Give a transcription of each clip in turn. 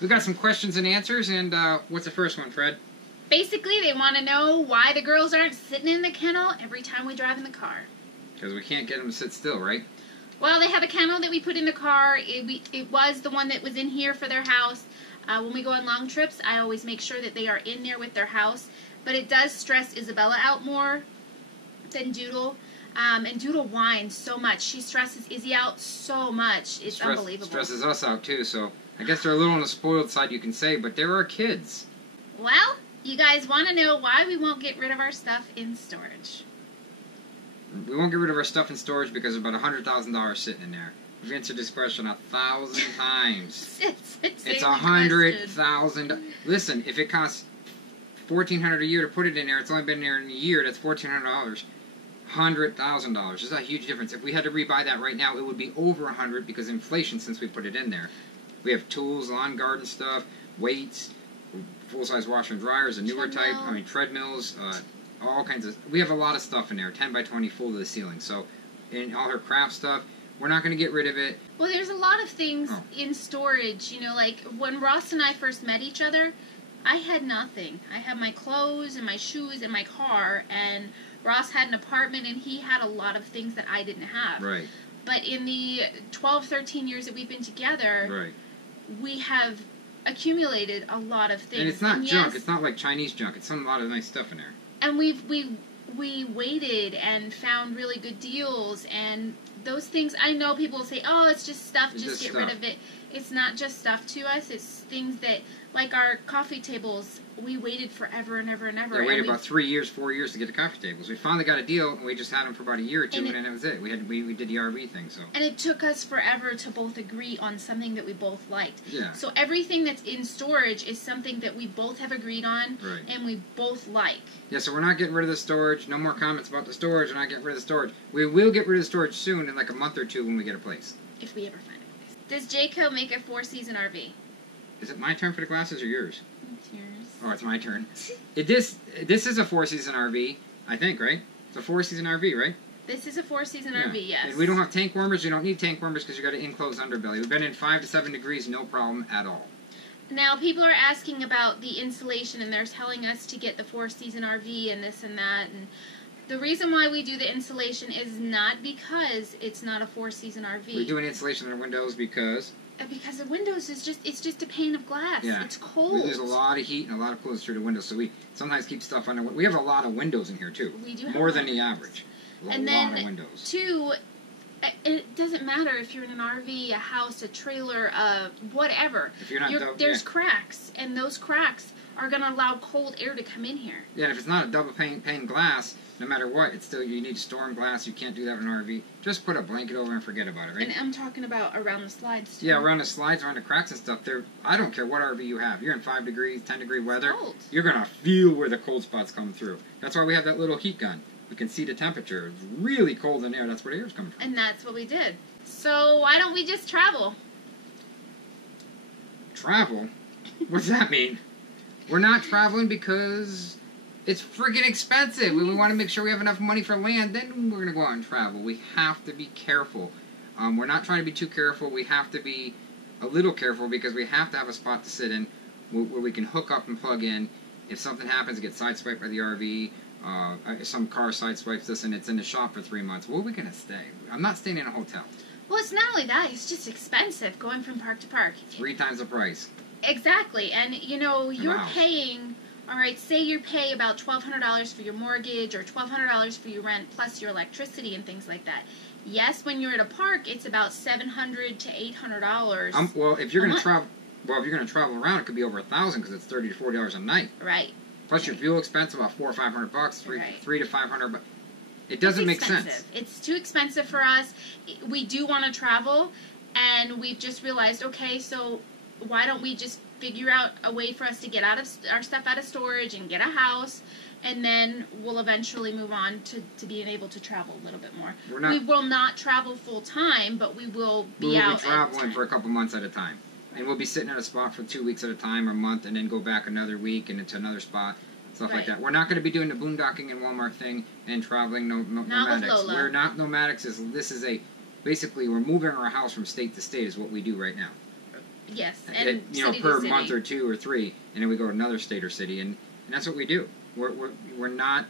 We got some questions and answers, and what's the first one, Fred? Basically, they want to know why the girls aren't sitting in the kennel every time we drive in the car. Because we can't get them to sit still, right? Well, they have a kennel that we put in the car. It was the one that was in here for their house. When we go on long trips, I always make sure that they are in there with their house. But it does stress Isabella out more than Doodle. And Doodle whines so much. She stresses Izzy out so much. It's unbelievable. Stresses us out, too, so I guess they're a little on the spoiled side, you can say, but they're our kids. Well, you guys want to know why we won't get rid of our stuff in storage. We won't get rid of our stuff in storage because there's about $100,000 sitting in there. We've answered this question 1,000 times. It's $100,000. Listen, if it costs $1,400 a year to put it in there, it's only been there in a year. That's $1,400. $100,000. There's a huge difference. If we had to rebuy that right now, it would be over $100 because of inflation since we put it in there. We have tools, lawn garden stuff, weights, full-size washer and dryers, a newer type. I mean treadmills. All kinds of... We have a lot of stuff in there, 10 by 20 full to the ceiling. So, and all her craft stuff, we're not going to get rid of it. Well, there's a lot of things in storage. You know, like when Ross and I first met each other, I had nothing. I had my clothes and my shoes and my car, and Ross had an apartment, and he had a lot of things that I didn't have. Right. But in the 12, 13 years that we've been together, we have accumulated a lot of things. And it's not junk. It's not like Chinese junk. It's a lot of nice stuff in there. And we waited and found really good deals, and those things, I know people say, oh, it's just stuff, just get rid of it. It's not just stuff to us. It's things that, like our coffee tables, we waited forever and ever and ever. Yeah, we waited about 3 years, 4 years to get the coffee tables. We finally got a deal, and we just had them for about a year or two, and then that was it. We did the RV thing, so. And it took us forever to both agree on something that we both liked. Yeah. So everything that's in storage is something that we both have agreed on, and we both like. Yeah, so we're not getting rid of the storage. No more comments about the storage. We're not getting rid of the storage. We will get rid of the storage soon, in like a month or two when we get a place. If we ever find a place. Does Jayco make a 4-season RV? Is it my turn for the glasses or yours? It's yours. Oh, it's my turn. This is a 4-season RV, I think, right? It's a 4-season RV, right? This is a 4-season RV, yes. And we don't have tank warmers. You don't need tank warmers because you got an enclosed underbelly. We've been in 5 to 7 degrees, no problem at all. Now, people are asking about the insulation, and they're telling us to get the 4-season RV and this and that. And the reason why we do the insulation is not because it's not a 4-season RV. We're doing insulation on the windows because... Because the windows is it's just a pane of glass. Yeah. It's cold. There's a lot of heat and a lot of coolness through the windows, so we sometimes keep stuff under. We have a lot of windows in here too. We do have more than the average. A lot of windows. Two, it doesn't matter if you're in an RV, a house, a trailer, whatever. If you're not, there's cracks, and those cracks are going to allow cold air to come in here. Yeah, and if it's not a double pane glass, no matter what, it's still, you need storm glass. You can't do that in an RV. Just put a blanket over and forget about it, right? And I'm talking about around the slides, too. Yeah, around the slides, around the cracks and stuff. I don't care what RV you have. You're in 5 degrees, 10 degree weather. Cold. You're going to feel where the cold spots come through. That's why we have that little heat gun. We can see the temperature. It's really cold in there. That's where the air's coming from. And that's what we did. So why don't we just travel? Travel? What does that mean? We're not traveling because it's friggin' expensive. We want to make sure we have enough money for land, then we're going to go out and travel. We have to be careful. We're not trying to be too careful. We have to be a little careful because we have to have a spot to sit in where we can hook up and plug in. If something happens, get sideswiped by the RV, some car sideswipes us and it's in the shop for 3 months, where are we going to stay? I'm not staying in a hotel. Well, it's not only that, it's just expensive going from park to park. 3 times the price. Exactly. And, you know, you're paying, all right, say you pay about $1,200 for your mortgage or $1,200 for your rent plus your electricity and things like that. Yes, when you're at a park, it's about $700 to $800. Well, if you're going to travel, around, it could be over $1,000 because it's $30 to $40 a night. Right. Plus your fuel expense about $400 or $500, $300 to $500. But it doesn't make sense. It's too expensive for us. We do want to travel, and we've just realized, okay, so why don't we just figure out a way for us to get our stuff out of storage and get a house, and then we'll eventually move on to being able to travel a little bit more. We will not travel full time, but we will be out. We'll be traveling for a couple months at a time. And we'll be sitting at a spot for 2 weeks at a time or a month, and then go back another week and into another spot, stuff like that. We're not going to be doing the boondocking and Walmart thing and traveling nomadics. We're not nomadics. This is basically we're moving our house from state to state is what we do right now. Yes, and per month or 2 or 3, and then we go to another state or city, and that's what we do. We're not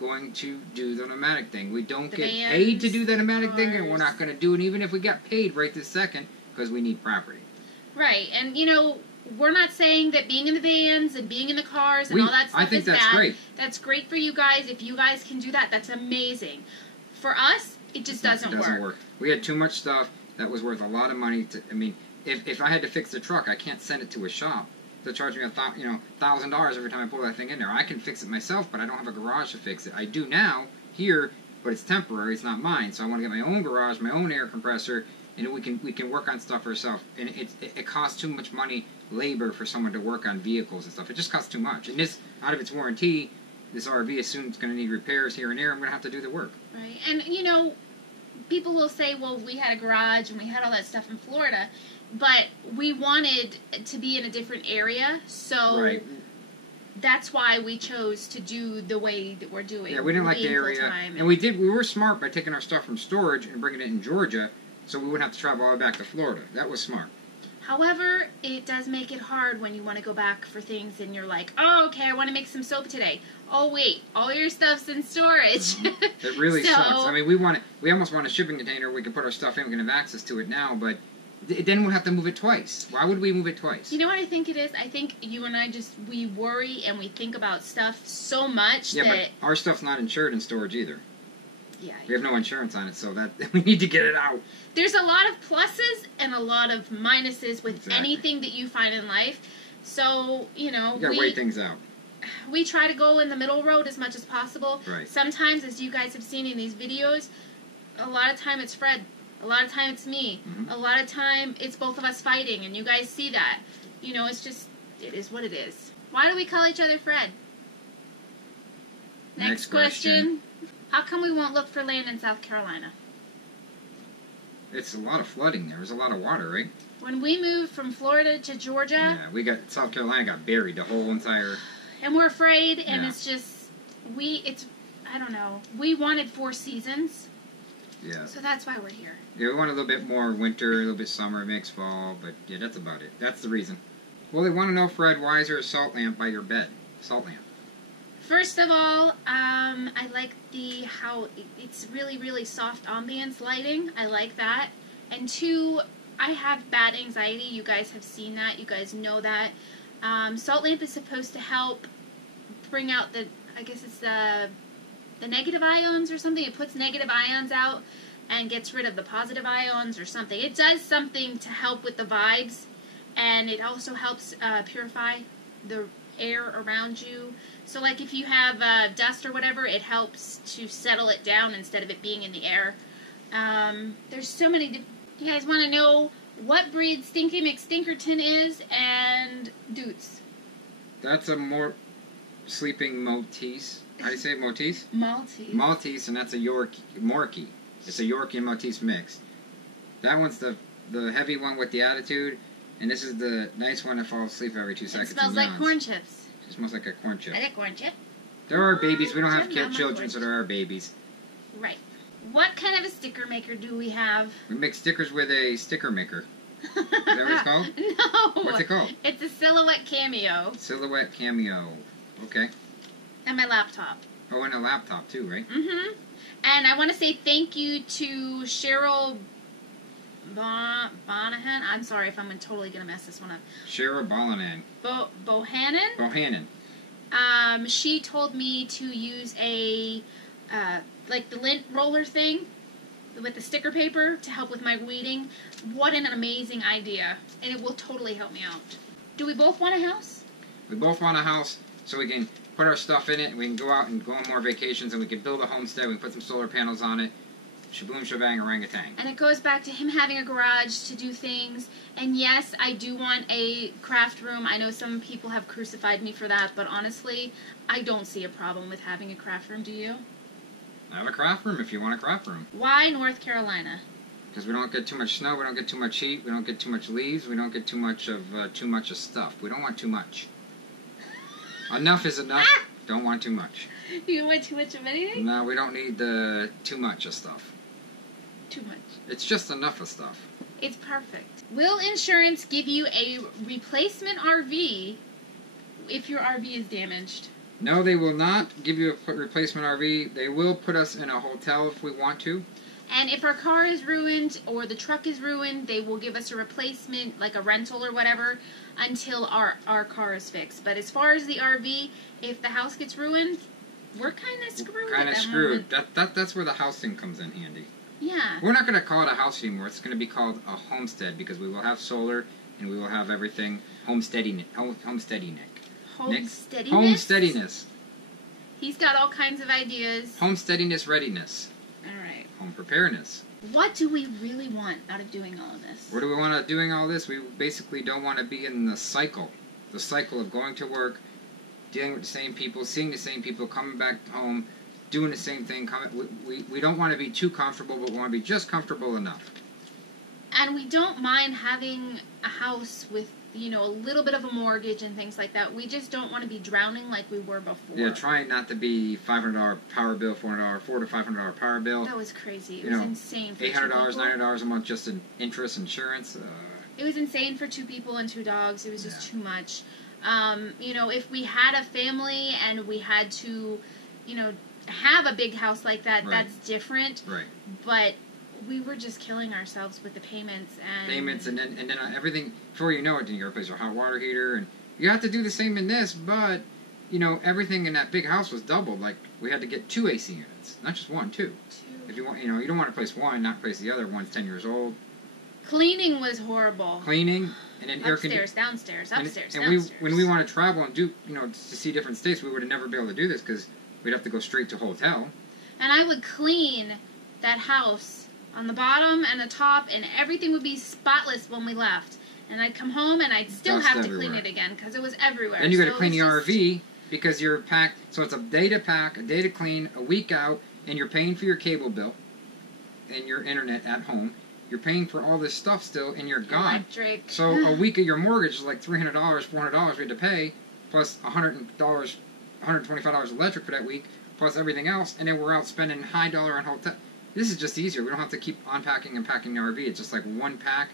going to do the nomadic thing. We don't get paid to do the nomadic thing, and we're not going to do it even if we got paid right this second, because we need property. Right, and we're not saying that being in the vans and being in the cars and all that stuff is bad. I think that's great. That's great for you guys. If you guys can do that, that's amazing. For us, it just doesn't work. We had too much stuff that was worth a lot of money. If I had to fix the truck, I can't send it to a shop. They'll charge me $1,000 every time I pull that thing in there. I can fix it myself, but I don't have a garage to fix it. I do now here, but it's temporary. It's not mine. So I want to get my own garage, my own air compressor, and we can work on stuff ourselves. And it costs too much money, labor, for someone to work on vehicles and stuff. It just costs too much. And this, out of its warranty, this RV, as soon as it's going to need repairs here and there, I'm going to have to do the work. Right. And people will say, well, we had a garage and we had all that stuff in Florida, but we wanted to be in a different area, so that's why we chose to do the way that we're doing. Yeah, we didn't like the area, and we were smart by taking our stuff from storage and bringing it in Georgia, so we wouldn't have to travel all the way back to Florida. That was smart. However, it does make it hard when you want to go back for things and you're like, oh, okay, I want to make some soap today. Oh, wait, all your stuff's in storage. It really sucks. I mean, we almost want a shipping container we can put our stuff in. We can have access to it now, but then we'll have to move it twice. Why would we move it twice? You know what I think it is? I think you and I we worry and we think about stuff so much that... Yeah, but our stuff's not insured in storage either. Yeah. We have no insurance on it, so that we need to get it out. There's a lot of pluses and a lot of minuses with anything that you find in life. So, you gotta weigh things out. We try to go in the middle road as much as possible. Right. Sometimes, as you guys have seen in these videos, a lot of time it's Fred. A lot of time it's me. Mm-hmm. A lot of time it's both of us fighting, and you guys see that. It's just, it is what it is. Why do we call each other Fred? Next question. How come we won't look for land in South Carolina? It's a lot of flooding there. There's a lot of water, right? When we moved from Florida to Georgia... Yeah, South Carolina got buried, the whole entire... And we're afraid, and it's just... I don't know. We wanted 4 seasons. Yeah. So that's why we're here. Yeah, we want a little bit more winter, a little bit summer, mixed fall, but yeah, that's about it. That's the reason. Well, they want to know, Fred, why is there a salt lamp by your bed? Salt lamp. First of all, I like how it's really, really soft ambience lighting. I like that. And 2, I have bad anxiety. You guys have seen that. You guys know that. Salt lamp is supposed to help bring out the negative ions or something. It puts negative ions out and gets rid of the positive ions or something. It does something to help with the vibes, and it also helps purify the air around you. So like if you have dust or whatever, it helps to settle it down instead of it being in the air. There's so many... You guys want to know what breed Stinky McStinkerton is and Doots? That's a sleeping Maltese. How do you say it? Maltese? Maltese. Maltese, and that's a Morkie. It's a Yorkie and Maltese mix. That one's the heavy one with the attitude, and this is the nice one that falls asleep every 2 seconds. It smells like corn chips. It smells like a corn chip. I like corn chip. There are babies. We don't have children, so there are babies. Right. What kind of a sticker maker do we have? We make stickers with a sticker maker. Is that what it's called? No. What's it called? It's a Silhouette Cameo. Silhouette Cameo. Okay. And my laptop. Oh, and a laptop too, right? Mm-hmm. And I want to say thank you to Cheryl Bonahan. I'm sorry if I'm totally going to mess this one up. Cheryl Bonahan. Bohannon? Bohannon. She told me to use a, like the lint roller thing with the sticker paper to help with my weeding. What an amazing idea. And it will totally help me out. Do we both want a house? We both want a house so we can put our stuff in it, and we can go out and go on more vacations, and we can build a homestead, we can put some solar panels on it. Shaboom, shabang, orangutan. And it goes back to him having a garage to do things. And yes, I do want a craft room. I know some people have crucified me for that, but honestly, I don't see a problem with having a craft room, do you? Have a craft room if you want a craft room. Why North Carolina? Because we don't get too much snow, we don't get too much heat, we don't get too much leaves, we don't get too much of stuff. We don't want too much. Enough is enough. Don't want too much. You want too much of anything? No, we don't need too much of stuff. Too much. It's just enough of stuff. It's perfect. Will insurance give you a replacement RV if your RV is damaged? No, they will not give you a replacement RV. They will put us in a hotel if we want to. And if our car is ruined or the truck is ruined, they will give us a replacement, like a rental or whatever, until our car is fixed. But as far as the RV, if the house gets ruined, we're kind of screwed. Kind of screwed. That's where the housing comes in handy. Yeah. We're not going to call it a house anymore. It's going to be called a homestead because we will have solar and we will have everything homesteadiness. Homesteadiness. He's got all kinds of ideas. Homesteadiness readiness. All right. Home preparedness. What do we really want out of doing all of this? What do we want out of doing all this? We basically don't want to be in the cycle. The cycle of going to work, dealing with the same people, seeing the same people, coming back home, doing the same thing. We don't want to be too comfortable, but we want to be just comfortable enough. And we don't mind having a house with, you know, a little bit of a mortgage and things like that. We just don't want to be drowning like we were before. Yeah, trying not to be $500 power bill, $400 to $500 power bill. That was crazy. It was insane for $800, $900 a month just in interest, insurance. It was insane for 2 people and 2 dogs. It was just too much. You know, if we had a family and we had to, you know, have a big house like that, that's different. Right. But we were just killing ourselves with the payments and then everything. Before you know it, then you got to replace your hot water heater, and you have to do the same in this. But you know, everything in that big house was doubled. Like we had to get 2 AC units, not just 1, 2. If you want, you know, you don't want to replace one, not replace the other. One's 10 years old. Cleaning was horrible. Cleaning and then upstairs, downstairs, upstairs, and downstairs. when we want to travel and do, you know, to see different states, we would have never been able to do this because we'd have to go straight to hotel. And I would clean that house on the bottom and the top, and everything would be spotless when we left. And I'd come home and I'd still have to clean it again because it was everywhere. Then you got to clean the RV because you're packed. So it's a day to pack, a day to clean, a week out, and you're paying for your cable bill and your internet at home. You're paying for all this stuff still, and you're gone. Electric. So a week of your mortgage is like $300, $400 we had to pay, plus $125 electric for that week, plus everything else, and then we're out spending high dollar on hotel. This is just easier. We don't have to keep unpacking and packing the RV. It's just like one pack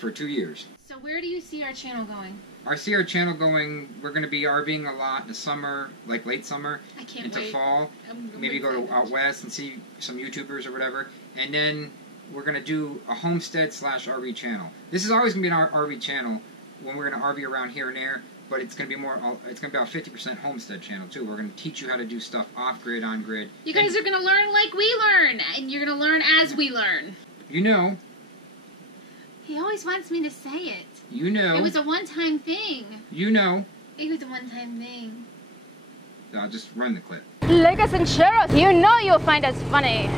for 2 years. So where do you see our channel going? I see our channel going, we're going to be RVing a lot in the summer, like late summer, into fall. Maybe go out west and see some YouTubers or whatever. And then we're going to do a homestead / RV channel. This is always going to be an RV channel when we're going to RV around here and there, but it's going to be more, it's going to be about 50% homestead channel too. We're going to teach you how to do stuff off-grid, on-grid. You guys are going to learn like we learn, and you're going to learn as we learn. You know. He always wants me to say it. You know. It was a one-time thing. You know. It was a one-time thing. I'll just run the clip. Like us and share us. You know you'll find us funny.